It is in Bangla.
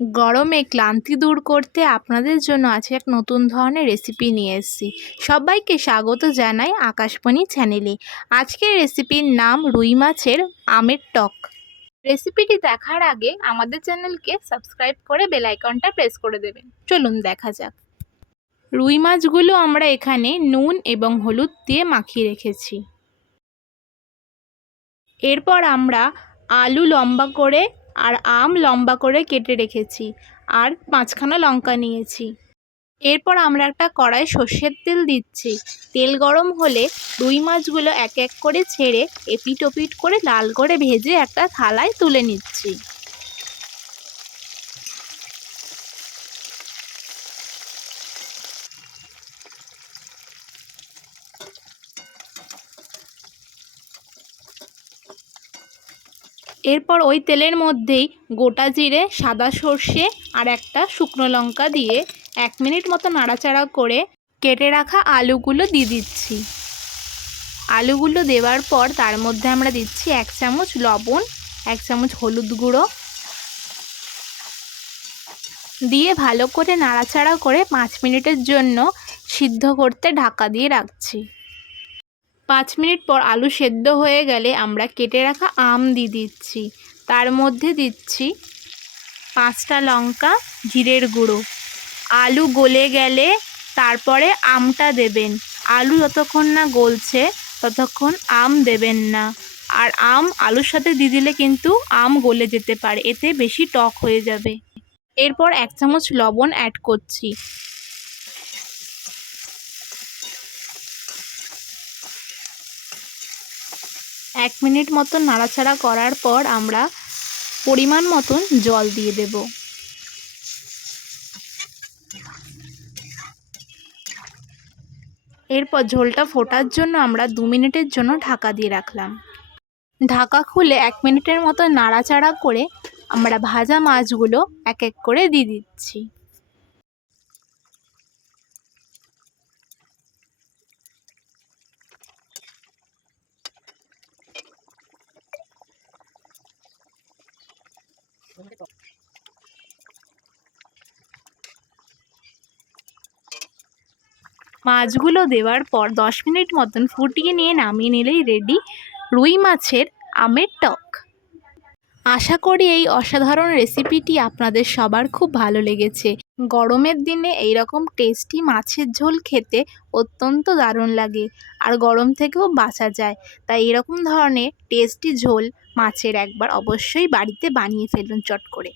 গরমে ক্লান্তি দূর করতে আপনাদের জন্য আছে এক নতুন ধরনের রেসিপি নিয়ে এসেছি। সবাইকে স্বাগত জানাই আকাশবাণী চ্যানেলে। আজকের রেসিপির নাম রুই মাছের আমের টক। রেসিপিটি দেখার আগে আমাদের চ্যানেলকে সাবস্ক্রাইব করে বেল আইকনটা প্রেস করে দেবেন। চলুন দেখা যাক। রুই মাছগুলো আমরা এখানে নুন এবং হলুদ দিয়ে মাখিয়ে রেখেছি। এরপর আমরা আলু লম্বা করে আর আম লম্বা করে কেটে রেখেছি, আর 5খানা লঙ্কা নিয়েছি। এরপর আমরা একটা কড়াই সর্ষের তেল দিচ্ছি। তেল গরম হলে রুই মাছগুলো এক এক করে ছেড়ে এপিট ওপিট করে লাল করে ভেজে একটা থালায় তুলে নিচ্ছি। এরপর ওই তেলের মধ্যেই গোটা জিরে, সাদা সর্ষে আর একটা শুকনো লঙ্কা দিয়ে 1 মিনিট মতো নাড়াচাড়া করে কেটে রাখা আলুগুলো দিয়ে দিচ্ছি। আলুগুলো দেওয়ার পর তার মধ্যে আমরা দিচ্ছি 1 চামচ লবণ, 1 চামচ হলুদ গুঁড়ো দিয়ে ভালো করে নাড়াচাড়া করে 5 মিনিটের জন্য সিদ্ধ করতে ঢাকা দিয়ে রাখছি। 5 মিনিট পর আলু সেদ্ধ হয়ে গেলে আমরা কেটে রাখা আম দিয়ে দিচ্ছি। তার মধ্যে দিচ্ছি 5টা লঙ্কা, জিরের গুঁড়ো। আলু গলে গেলে তারপরে আমটা দেবেন। আলু যতক্ষণ না গলছে ততক্ষণ আম দেবেন না। আর আম আলুর সাথে দিয়ে দিলে কিন্তু আম গলে যেতে পারে, এতে বেশি টক হয়ে যাবে। এরপর 1 চামচ লবণ অ্যাড করছি। এক মিনিট মতন নাড়াচাড়া করার পর আমরা পরিমাণ মতন জল দিয়ে দেব। এরপর ঝোলটা ফোটার জন্য আমরা 2 মিনিটের জন্য ঢাকা দিয়ে রাখলাম। ঢাকা খুলে 1 মিনিটের মতো নাড়াচাড়া করে আমরা ভাজা মাছগুলো এক এক করে দিয়ে দিচ্ছি। মাছগুলো দেওয়ার পর 10 মিনিট মতন ফুটিয়ে নিয়ে নামিয়ে নিলেই রেডি রুই মাছের আমের টক। আশা করি এই অসাধারণ রেসিপিটি আপনাদের সবার খুব ভালো লেগেছে। গরমের দিনে এই রকম টেস্টি মাছের ঝোল খেতে অত্যন্ত দারুণ লাগে, আর গরম থেকেও বাঁচা যায়। তাই এরকম ধরনের টেস্টি ঝোল মাছের একবার অবশ্যই বাড়িতে বানিয়ে ফেলুন চট করে।